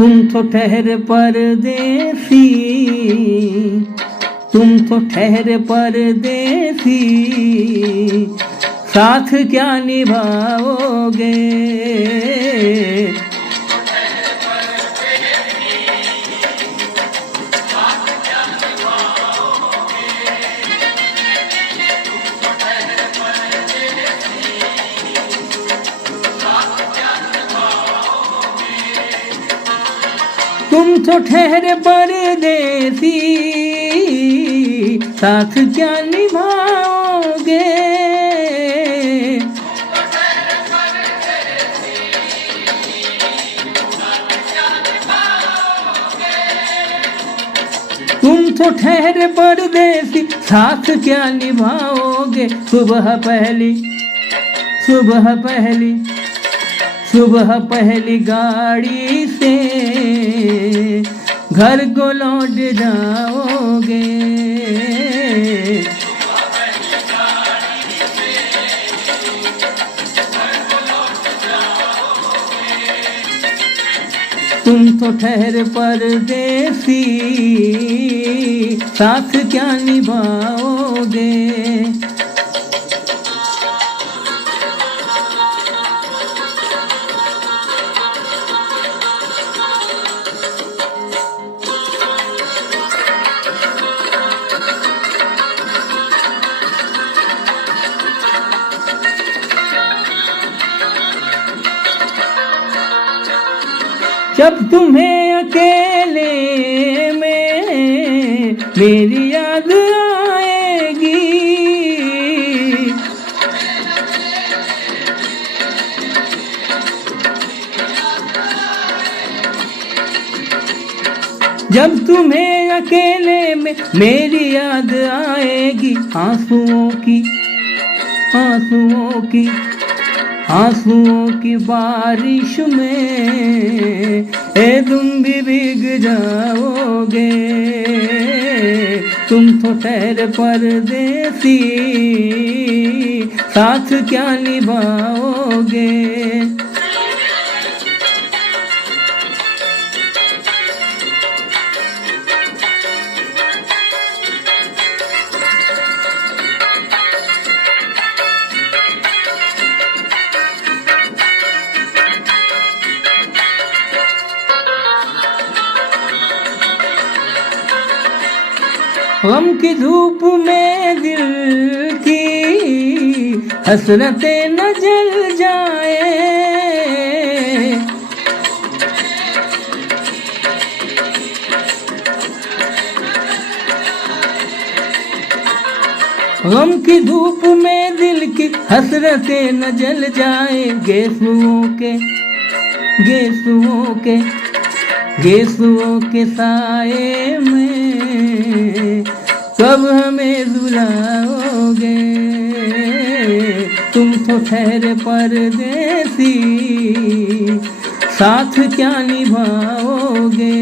तुम तो ठहरे परदेसी, तुम तो ठहरे परदेसी, साथ क्या निभाओगे। तुम तो ठहरे परदेसी, साथ क्या निभाओगे। तुम तो ठहरे परदेसी, साथ क्या निभाओगे। सुबह पहली सुबह पहली सुबह पहली गाड़ी से घर को लौट जाओगे। तुम तो ठहरे परदेसी, साथ क्या निभाओगे। जब तुम्हें अकेले में मेरी याद आएगी, जब तुम्हें अकेले में मेरी याद आएगी। आंसुओं की आंसुओं की आंसुओं की बारिश में तुम भी भीग जाओगे। तुम तो ठहरे परदेसी, साथ क्या निभाओगे। गम की धूप में दिल की हसरतें न जल जाए। गम की धूप में दिल की हसरतें न जल जाए। गेसुओं के साए में कब हमें रुलाओगे। तुम तो ठहरे परदेसी, साथ क्या निभाओगे।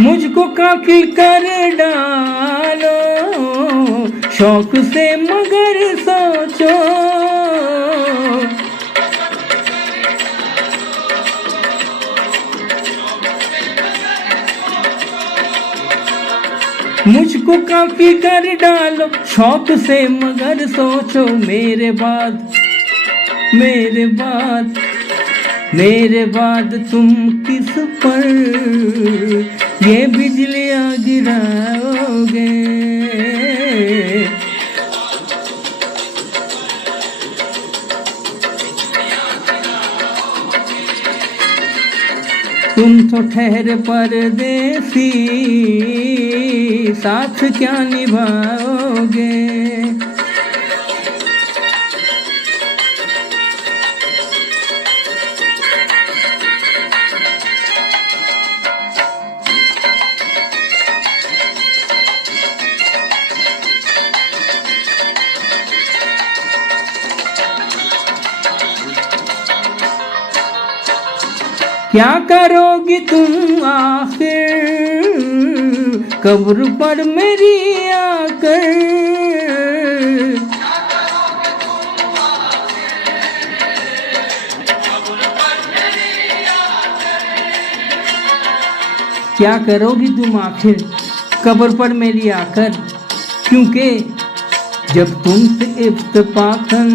मुझको काफिल कर डालो शौक से, मगर सोचो मुझको काफी कर डालो शौक से, मगर सोचो मेरे बाद तुम किस पर ये बिजलियां गिराओगे। तुम तो ठहरे परदेसी, साथ क्या निभाओगे। क्या करोगी तुम आखिर कब्र पर मेरी आकर? क्या करोगी तुम आखिर कब्र पर मेरी आकर? क्योंकि जब तुमसे इफ्तिपाखन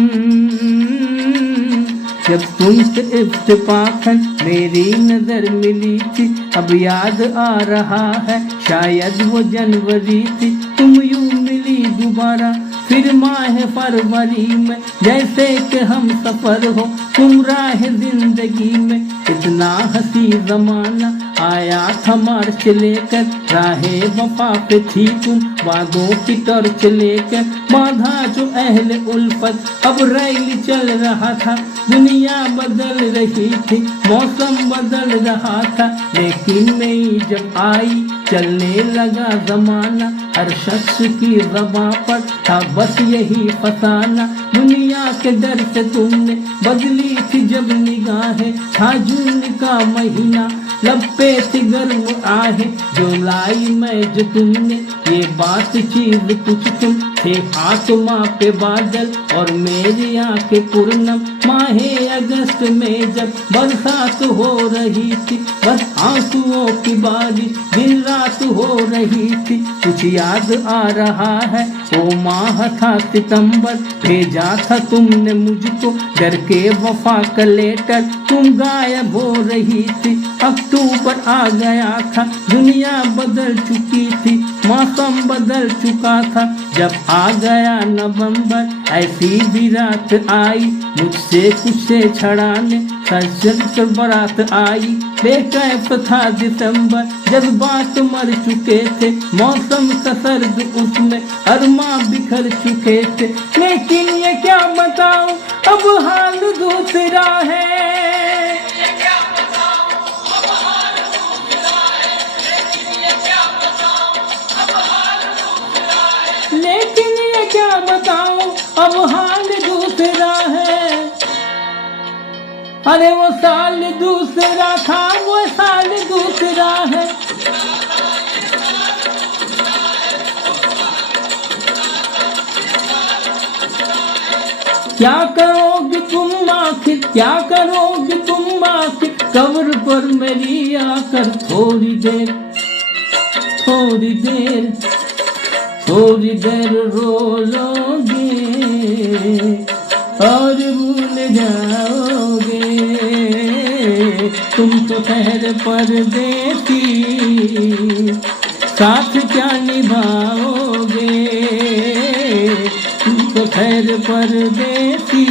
मेरी नजर मिली थी, अब याद आ रहा है शायद वो जनवरी थी। तुम यूं मिली दोबारा फिर माह फरवरी में, जैसे कि हम सफर हो तुम राह जिंदगी में। इतना हंसी जमाना आया था मार्च लेकर, राहे वफा पे थी तुम वादों की टॉर्च लेकर। बाधा जो अहले उल्फत अब रैली चल रहा था, दुनिया बदल रही थी मौसम बदल रहा था। लेकिन मई जब आई चलने लगा जमाना, हर शख्स की ज़बां पर था बस यही फसाना। दुनिया के डर से तुमने बदली थी जब निगाहें, था जून का महीना लब पे थी गर्म आहे जो लाई मैं जो तुमने ये बात चीज कुछ तुम थे आसमां पे बादल और मेरी आंखें पूर्णम। माहे अगस्त में जब बरसात हो रही थी, बस आंसुओं की बारिश दिन रात हो रही थी। कुछ याद आ रहा है वो माह था सितंबर, भेजा था तुमने मुझको डर के वफा का लेटर। तुम गायब हो रही थी, अक्टूबर आ गया था, दुनिया बदल चुकी थी मौसम बदल चुका था। जब आ गया नवंबर ऐसी भी रात आई, मुझसे कुछ से छड़ाने सजग बारात आई। बेकैफ था दिसंबर जज्बात मर चुके थे, मौसम का सर्द उसमें अरमा बिखर चुके थे। लेकिन ये क्या बताऊं अब हाल दूसरा है, लेकिन ये क्या बताऊं अब हाल दूसरा है। अरे वो साल दूसरा था वो साल दूसरा है। क्या करोगे तुम आखिर, क्या करोगे तुम आखिर कब्र पर मेरी आकर? थोड़ी देर थोड़ी देर थोड़ी देर रो लोगे और भूल जाओगे। तुम तो ठहर परदेसी साथ क्या निभाओगे? तुम तो ठहर परदेसी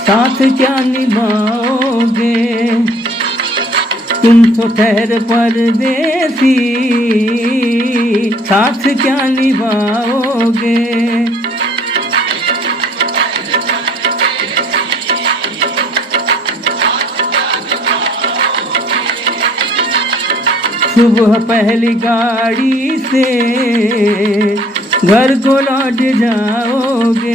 साथ क्या निभाओगे? तुम तो ठहर परदेसी साथ क्या निभाओगे? सुबह पहली गाड़ी से घर को लौट जाओगे,